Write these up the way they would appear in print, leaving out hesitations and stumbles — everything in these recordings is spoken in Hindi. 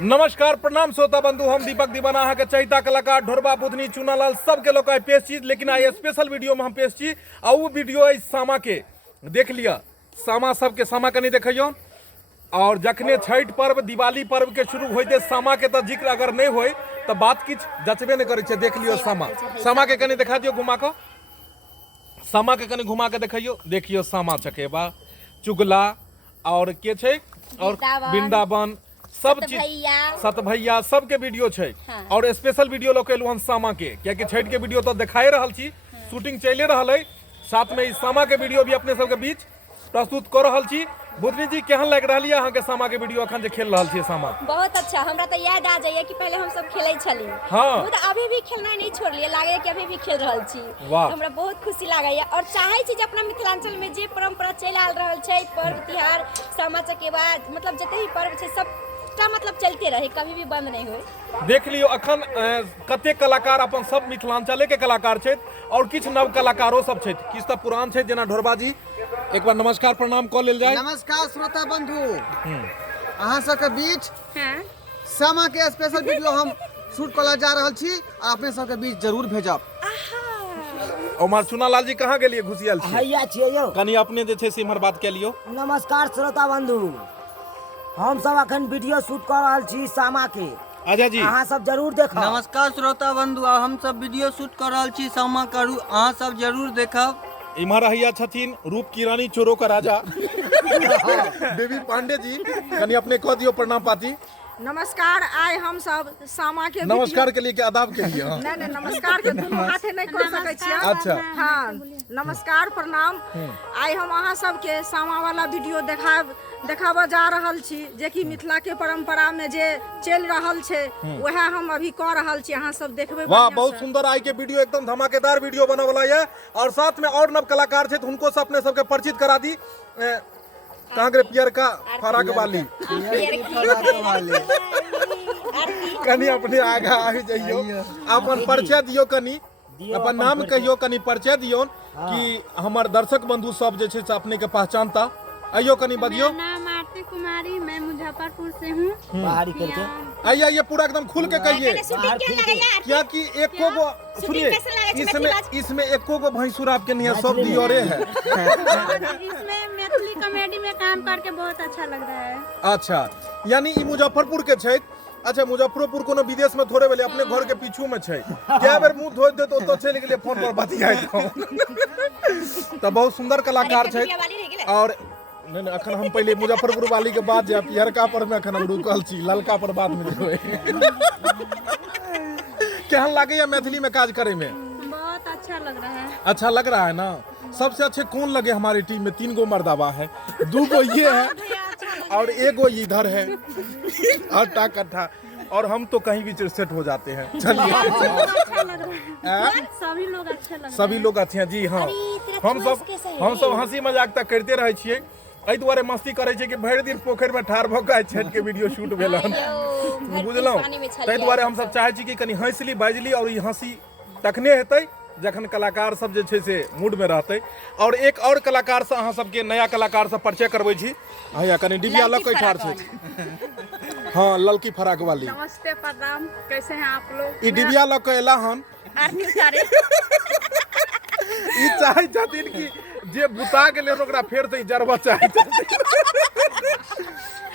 नमस्कार प्रणाम श्रोता बंधु, हम दीपक दीवाना अहाँ के चहिता कलाकार ढोरबा बुधनी चुनालाल सबके लोग आइ पेश छी। लेकिन आई स्पेशल वीडियो में हम पेश छी आ वो वीडियो है सामा के। देख लिया सामा सबके सामा कनी देखियो। और जखने छठ पर्व दिवाली पर्व के शुरू होते सामा के तो जिक्र अगर नहीं होय तो बात किछ जचबे नहीं करे। देख लियो सामा, सामा के कनी दिखा दियो घुमा को, सामा के कनी घुमा के देखियो। देखियो सामा चकेबा चुगला और के छे और वृंदावन सब चीज सतभैया सबके वीडियो छै। हाँ। और स्पेशल वीडियो लोग केलु हम सामा के, क्योंकि छठ के वीडियो तो दिखाए रहल छी, शूटिंग चले रहल है, साथ में इस सामा के वीडियो भी अपने सबके बीच प्रस्तुत कर रहल छी। बुधनी जी केहन लग रही है अहाँ के सामा के वीडियो अखन जे खेल रहल छी सामा? बहुत अच्छा, हमरा तो याद आ जाइए कि पहले हम सब खेलै छली। हाँ। तो अभी भी खेलना नहीं छोड़लिए, लागे कि अभी भी खेल रहल छी। वाह। हमरा बहुत खुशी लागैया और चाहे छी जे अपना मिथिलांचल में जे परंपरा चल आल रहल छै, पर्व त्योहार सामा चकेबा मतलब जते भी पर्व छै सब मतलब चलते रहे, कभी भी बंद नहीं हो। देख लियो अखन कते कलाकार अपन सब मिथिलांचले के कलाकार छै और किछ नव कलाकारों सब छै, किछ तो पुरान छै। जेना ढोरबा जी एक बार नमस्कार प्रणाम कऽ लेल जाय। नमस्कार श्रोता बंधु, अहाँ सबके बीच हाँ। सामा के स्पेशल वीडियो हम शूट करल जा रहल छी और अपने सबके बीच जरूर भेजब। उमर चुनालाल जी कहाँ गेलिए घुसियल छी? हैया छियै यौ। कनी अपने जे छै से इम्हर बात के लियो। नमस्कार श्रोता बंधु, हम सब अखन वीडियो शूट कर रहल छी सामा के। आजा जी अहाँ सब जरूर देखब। नमस्कार श्रोता बंधु, हम सब वीडियो शूट कर रहल छी सामा करू, अहाँ सब जरूर देखब। इम्हर हैया छथिन रूप की रानी चोरों का राजा देवी पांडे जी, कनी अपने कह दियो प्रणाम पाती। नमस्कार, आइ हम सब सामा के नमस्कार के लिए के आदाब के लिए। हाँ। नहीं नमस्कार के दुनू हाथे नहीं कर सकै छियै। अच्छा हाँ, नमस्कार प्रणाम। आइ हम अहाँ सबके सामा वाला वीडियो देखाबऽ जा रहल छी, जे कि मिथिला के परंपरा में जे चल रहल छै वह हम अभी कऽ रहल छी, अहाँ सब देखबै। वाह, बहुत सुंदर आई के वीडियो, एकदम धमाकेदार वीडियो बना वाला है। और साथ में और नव कलाकार छै, उनको से अपने सबके परिचित करा दी। कहाँ के पियर का फराक वाली कनी अपने आगा आ जाइयो, अपन परिचय दियो, कनी अपन नाम कहियो, कनी परिचय दियो कि हमार दर्शक बंधु सब जे छै से अपने के पहचानता। आइयो कनी बजियो। नाम आरती कुमारी, मैं मुजफ्फरपुर से हूँ। बाहरी करके आइए ये पूरा एकदम खुल के कहिए, क्या कि एको गो सुनिए, इसमें एको गो भैंसुर आपके नहीं है, सब दियोरे है। इसमें मैथिली कॉमेडी में काम करके बहुत अच्छा लग रहा है। अच्छा, यानी ई मुजफ्फरपुर के छै। अच्छा, मुजफ्फरपुर कोनो विदेश में थोड़े भेले, अपने घर के पीछू में छै। क्या बेर मुंह धोइ दे तो ओतो चलि गेलिए फोन पर बतियाइ तो बहुत सुंदर कलाकार छै। और नहीं अखन हम पहले मुजफ्फरपुर वाली के बाद जाब, पियरका पर में अखन हम रुकल छी, ललका पर बाद में जेबै। केहन लागैया मैथिली में काज करे में? बहुत अच्छा लग रहा है। अच्छा लग रहा है ना? सबसे अच्छे कौन लगे हमारी टीम में? 3 गो मर्दाबा है, 2 गो ये है और 1 गो इधर है, आटा कट्ठा, और हम तो कहीं भी सेट हो जाते हैं। चलिए अच्छा लग रहा है, सभी लोग अच्छे लग रहे हैं। सभी लोग अच्छे हैं जी। हाँ, हम सब हंसी मजाक तक करते रहे छियै, एहि दुआरे मस्ती करे छै कि भरि दिन पोखरि में ठाढ़ भऽ कऽ छठि के वीडियो शूट भेल हन, बुझलहुँ। ताहि दुआरे हम सब चाहे छी कि कनी हंसली बाजली, और ई हंसी तखने हेतै जखन कलाकार सब जे छै से मूड में रहते। और एक और कलाकार से अहाँ सबके नया कलाकार से परिचय करबै छी। हैया कनी डिबिया लऽ कऽ ठाढ़ छै। हाँ, ललकी फराक वाली। नमस्ते प्रणाम, कैसे हैं आप लोग? ई डिबिया लऽ कऽ एला हन, आरती उतारे ई चाहे छथिन कि जे बुता गेले ओकरा फेर से जरबा चाहे छथिन।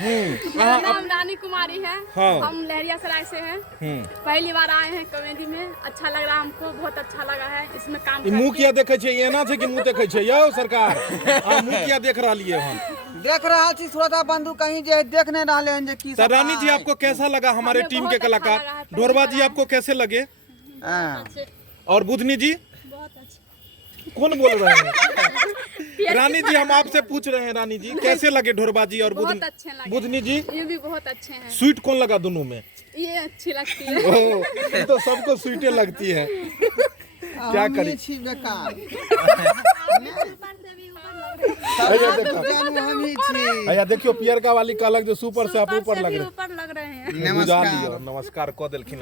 मेरा नाम रानी कुमारी है। हाँ। हम लहरिया सराय से हैं। पहली बार आए हैं कॉमेडी में, अच्छा लग रहा है हमको, बहुत अच्छा लगा है इसमें काम मुंह किया देखे छै? एना छै कि मुंह देखे छै यौ सरकार? मुंह किया देख रहिए हम? देख रहल छी श्रोता बंधु, कहीं जे देख नहीं रहले हैं जे की। तो रानी जी आपको कैसा लगा हमारे टीम के कलाकार? ढोरबा जी आपको कैसे लगे? और बुधनी जी? कौन बोल रहे हैं? रानी जी हम आपसे पूछ रहे हैं, रानी जी कैसे लगे ढोरबा जी और बुधनी जी? ये भी बहुत अच्छे हैं। स्वीट कौन लगा दोनों में? ये अच्छी लगती है। ओह, ये तो सबको स्वीटें लगती है, क्या करी। भैया देखियो पियरका वाली का अलग जो सुपर से आप ऊपर लग रहे हैं। बुझा लियो, नमस्कार कह देलखिन।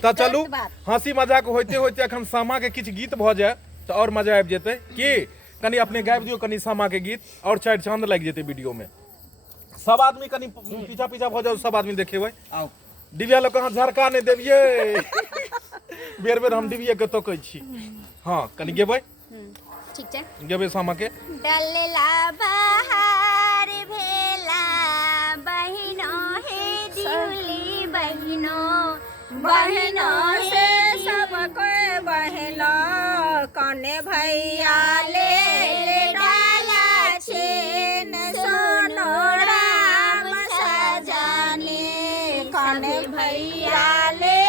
तो चलू हंसी मजाक होते होते अखन सामा के किछ गीत भ जाए तो और मजा आबि जेतै कि कनी अपने गाबि दियो कनी सामा के गीत, और 4 चांद लागि जेतै वीडियो में। सब आदमी कनी पीछा पीछा भ जाओ, सब आदमी देखेबै। आओ डिबिया लोग कहाँ झरका नहीं देविए बेर बेर हम डिबिया के तोकै छी हाँ कनी गेबै ठीक छै गेबै सामा के डलला बहार भेला बहिनो हे दिउली बहिनो बहनो से सब कोई बहनो कने भैया ले डाला छेन सोनो राम सजाने कने भैया ले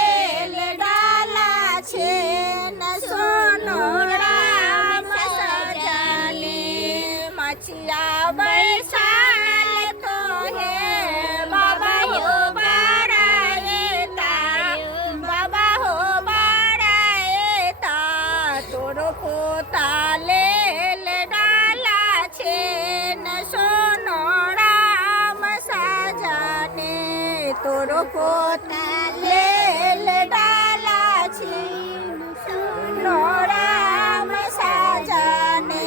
डाला छेन सोनो राम सजाने मछिया बैसाल तो है बाबा हो बाबा हो बाराएता तोरो पोता ले डाला छेन सोनो राम सजाने तोरो पोता ले डाला छेन सोनो राम सजाने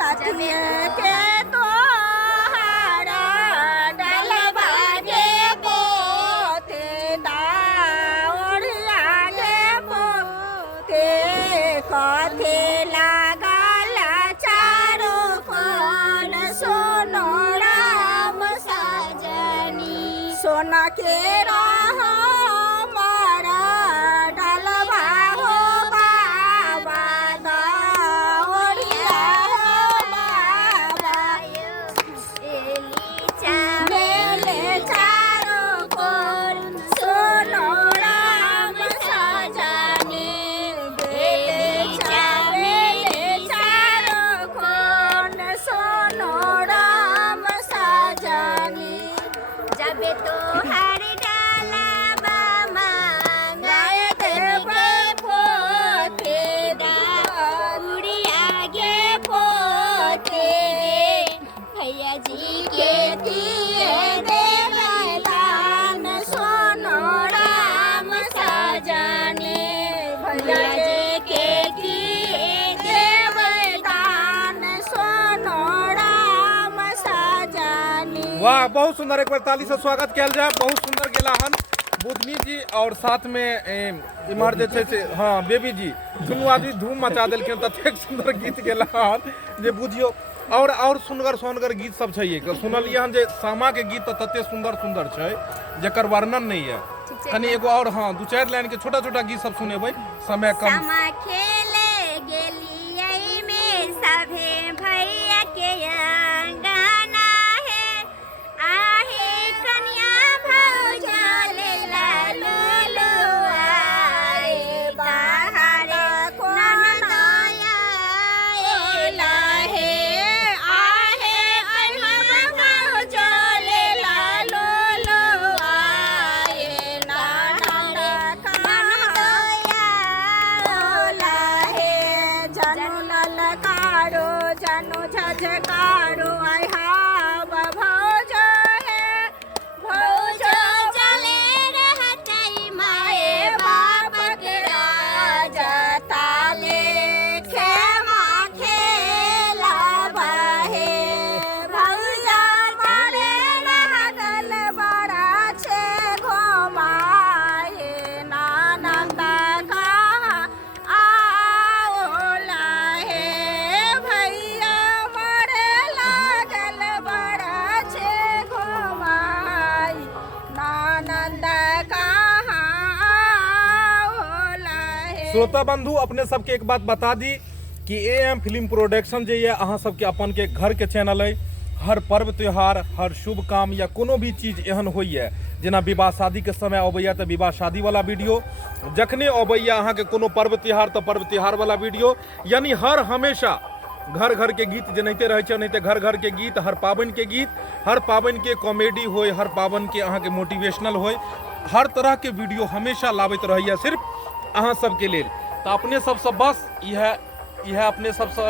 कतिए के तो हारा डलबा जे पोते कथे लागल चारो कोन सोनो राम सजनी सोना के रहो मारा डलबा हो बाबा दौड़िया हो बाबा एली चा मेले चारो कोन सोनो राम सजनी जबे तो हर डाला बामा गए देवे पोते उड़िया गे पोते भैया जी के दिए देवे दान सोनो राम सजाने भैया जी के दिए देवे दान सोनो राम सजाने वाह बहुत सुंदर एक बार ताली से स्वागत किया जाए बहुत सुंदर गेला हन बुधनी जी और साथ में इमहर जे छै से हाँ बेबी जी दुनू आदमी धूम मचा देलखिन ततेक सुंदर गीत गेला हन जे बुझियो और सुनगर गीत सब छै सुनलियै हन जे सामा के गीत तऽ तते सुंदर छै जेकर वर्णन नहीं है कनी एगो और हाँ दू चार लाइन के छोटा छोटा गीत सब सुनेबै समय कम सामा खेले गेलियै में सभे भैया के अंगना है आहे कन्या भौजा ले लालो आए बाहर ननदया एला है आहे कन्या भौजा ले लालो आए ननद ननदया ओला है जनु ललकारो जनु झझकारो आई हाव भौजो है भौजो चले रहतै माए बाप के राजा ताले खेमा खेला बाहे भौजा मारे रहगल बड़ा छे घोमाए नानंदा कहा आओला है भैया मारे लागल बड़ा छे घोमाई नानंदा कहा आओला है श्रोता बंधु अपने सबके एक बात बता दी कि AM फिल्म प्रोडक्शन जे ये अहाँ सबके अपन के घर के चैनल है हर पर्व त्योहार हर शुभ काम या कोनो भी चीज एहन होइए जेना विवाह शादी के समय अबैया तऽ विवाह शादी वाला वीडियो जखने अबैया अहाँ के कोनो पर्व त्योहार तऽ पर्व त्योहार वाला वीडियो यानी हर हमेशा घर घर के गीत जेनाहिते रहै छै ओनाहिते घर घर के गीत हर पाबनि के गीत हर पाबनि के कॉमेडी होय हर पाबनि के अहाँ के मोटिवेशनल होय हर तरह के वीडियो हमेशा लाबैत रहैया सिर्फ अहाँ सबके लेल तऽ अपने सबसँ बस इएह अपने सबसँ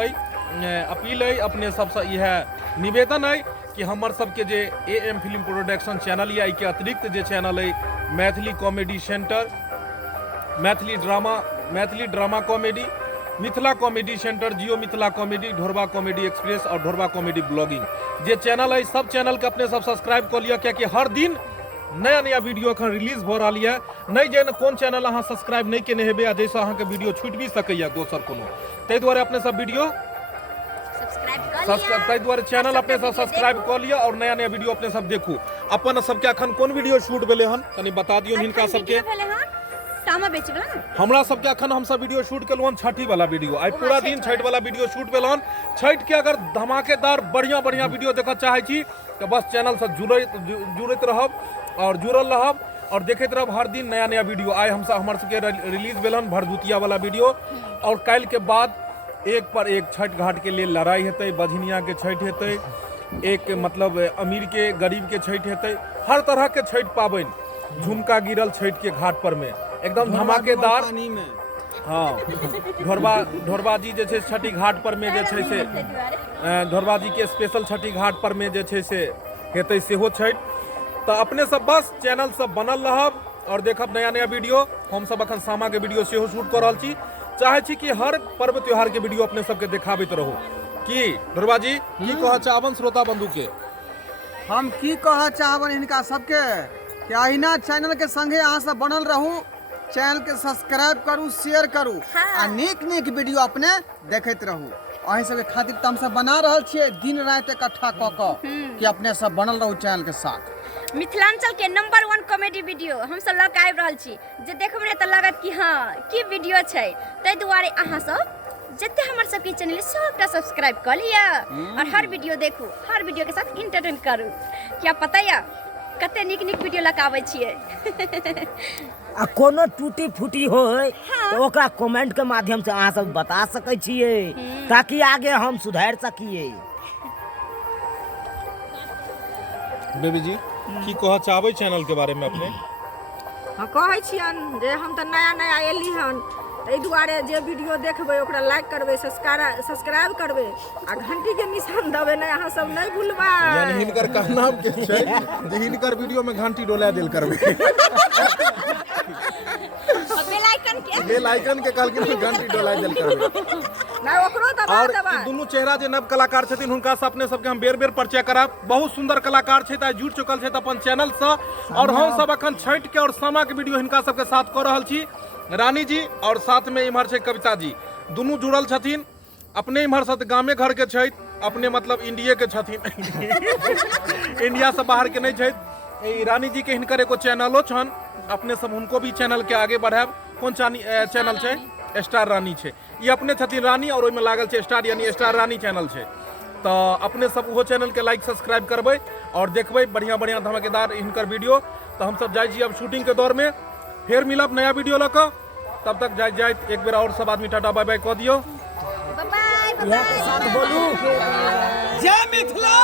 अपील है अपने सबसँ इएह निवेदन है कि हमर सबके जे AM फिल्म प्रोडक्शन चैनल या के अतिरिक्त जे चैनल है Maithili comedy centre Maithili drama comedy Mithila comedy centre Jio Mithila comedy Dhorba comedy express और ढोरबा कॉमेडी ब्लॉगिंग जे चैनल है सब चैनल के अपने सब सब्सक्राइब कर लिया क्या कि हर दिन नया नया वीडियो अखन रिलीज भ रहल है। नहीं जे कोन चैनल अहाँ सब्सक्राइब नहीं केने हेबे आ जैसे अहाँ के वीडियो छूट भी सकैया दोसर कोनो, ताहि दुआरे अपने सब वीडियो ताहि दुआरे चैनल अपने सब सब्सक्राइब कऽ लिअ और नया नया वीडियो अपने सब देखू। अपन सबके अखन कोन वीडियो शूट भेलै हन कनी बता दियौ हिनका सबके। सामा बेचे वाला ना हमरा सबके अखन हम सब वीडियो शूट केलहुँ हन छठी वाला वीडियो। आई पूरा दिन छठ वाला वीडियो शूट भेल हन। छठ के अगर धमाकेदार बढ़िया बढ़िया वीडियो देखऽ चाहै छी तो बस चैनल से जुड़ैत रहब और जुड़ल रहब और देखैत रहब हर दिन नया नया वीडियो। आइ हमर सबके रिलीज भेल हन भरदुतिया वाला वीडियो और काल्हि के बाद एक पर एक छठ घाट के लिए लड़ाई हेतै, बझनिया के छठ हेतै, एक मतलब अमीर के गरीब के छठ हेतै, हर तरह के छठ पाबनि झुमका गिरल छठ के घाट पर में एकदम धमाकेदार। हाँ ढोरबा जी जे छै छठी घाट पर में जे छै से ढोरबा जी के स्पेशल छठी घाट पर में जे छै से हेतै सेहो छठ। तो अपने सब बस चैनल सब बनल रहब और देखब नया नया वीडियो। हम सब अखन सामा के वीडियो सेहो शूट कर रहल छी, चाहे छी कि हर पर्व त्योहार के वीडियो अपने सबके देखाबैत रहू। की ढोरबा जी की कहऽ चाहबन श्रोता बंधु के? हम की कहऽ चाहबन हिनका सबके कि अहिना चैनल के संगे अहाँ सब बनल रहू, चैनल के सब्सक्राइब करू, शेयर करू आ नीक नीक वीडियो अपने देखैत रहू। अहीं सबके खातिर तो हम सब बना रहल छियै दिन रात इकट्ठा कऽ कऽ कि अपने सब बनल रहू चैनल के साथ। मिथिलांचल के नंबर 1 कॉमेडी वीडियो हम सब लग आबि रहल छी जे देखबै तऽ लागत कि हाँ की वीडियो छै। ताहि दुआरे अहाँ सब जते हमर सबके चैनल सबटा सब्सक्राइब कर लिया और हर वीडियो देखू, हर वीडियो के साथ इंटरटेन करू। क्या पता या कते नीक नीक वीडियो लग आबै छियै। आ कोनो टूटी फूटी होय तो ओकरा कमेंट के माध्यम से अहाँ सब बता सकै छियै ताकि आगे हम सुधार सकिए। बेबी जी की कहऽ चाहबै चैनल के बारे में अपने? हम कहै छियन जे हम तऽ नया नया एली हन, ताहि दुआरे जे वीडियो देखबै ओकरा लाइक करबै, सब्सक्राइब करबै आ घंटी के निशान दबै नहि, अहाँ सब नहीं भूलबै। यानी हिनकर कहना के छै जे हिनकर वीडियो में घंटी डोला देल करबै। बेल आइकन के कहलखिन घंटी डोला देल करबै। नहीं ओकरो दबा और देबै। ई दुनू चेहरा जे नव कलाकार छथिन हुनका से अपने सबके हम बेर बेर परिचय कराब। बहुत सुंदर कलाकार छै, आइ जुड़ चुकल छै अपन चैनल से और हम सब अखन छठ के और सामा के वीडियो हिनका सबके साथ कऽ रहल छी। रानी जी और साथ में इम्हर छै कविता जी, दुनू जुड़ल छथिन। अपने इम्हर से गामे घर के छै, अपने मतलब इंडिया के छथिन इंडिया से बाहर के नहीं छै। रानी जी के हिनकर एगो चैनलो छन, अपने सब उनको भी चैनल के आगे बढ़ाब। कौन चैनल छै? स्टार रानी छै। ये अपने छथिन रानी और ओहिमे लागल छै स्टार, यानी स्टार रानी चैनल छै। तो अपने सब वो चैनल के लाइक सब्सक्राइब करबै और देखबै बढ़िया बढ़िया धमाकेदार हिनकर वीडियो। तो हम सब जाइ छी अब शूटिंग के दौर में, फिर मिलब नया वीडियो लऽ कऽ। तब तक जाइत एक बेर और सब आदमी टाटा बाय बाय कह दियो। Bye bye. बोलू जय मिथिला।